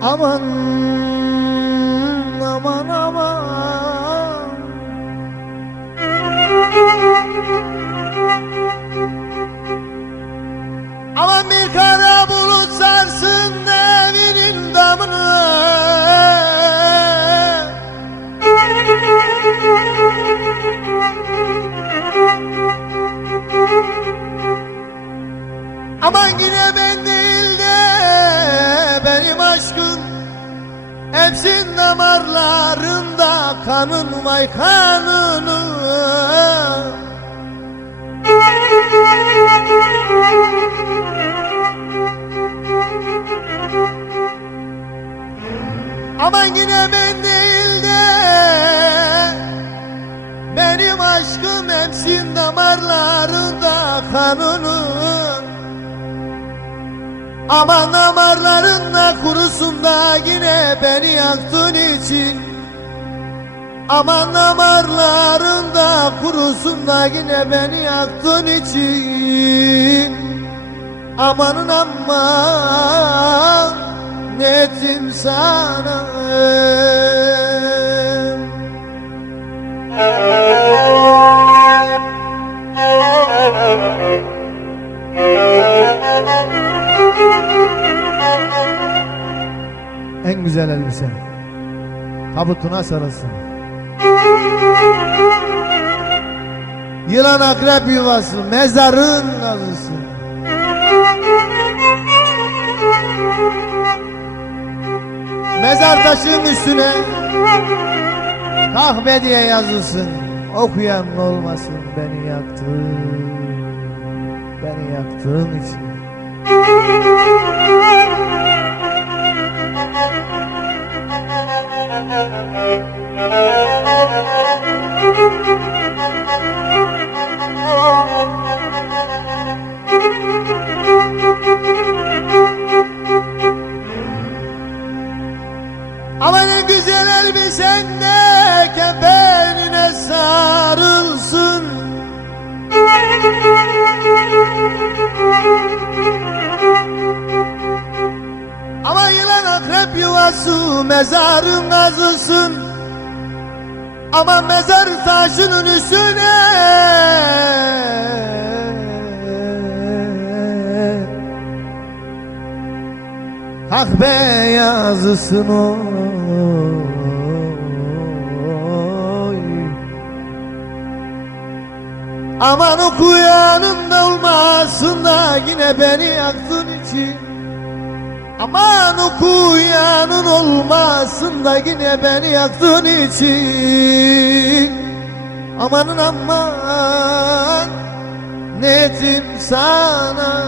Aman aman aman. Aman bir kara bulut sarsın evinin damını. Aman yine damarlarında kanın vay kanını. Aman yine ben değil de Benim aşkım emsin damarlarında kanının Aman damarlarında kurusun da yine beni yaktın için. Aman damarlarında kurusun da yine beni yaktın için. Amanın aman ne ettim sana En güzel elbise. Tabutuna sarılsın. Yılan akrep yuvası mezarın kazısın Mezar taşının üstüne kahve diye yazılsın. Okuyan olmasın beni yaktın Beni yaktığın için sarılsın. Ama yılan akrep yuvası mezarın kazısın Ama mezar taşının üstüne Kahve yazısın oy Aman okuyanın da olmasın da yine beni yaktın için Aman okuyanın olmasın da yine beni yaktın için Amanın aman ne ettim sana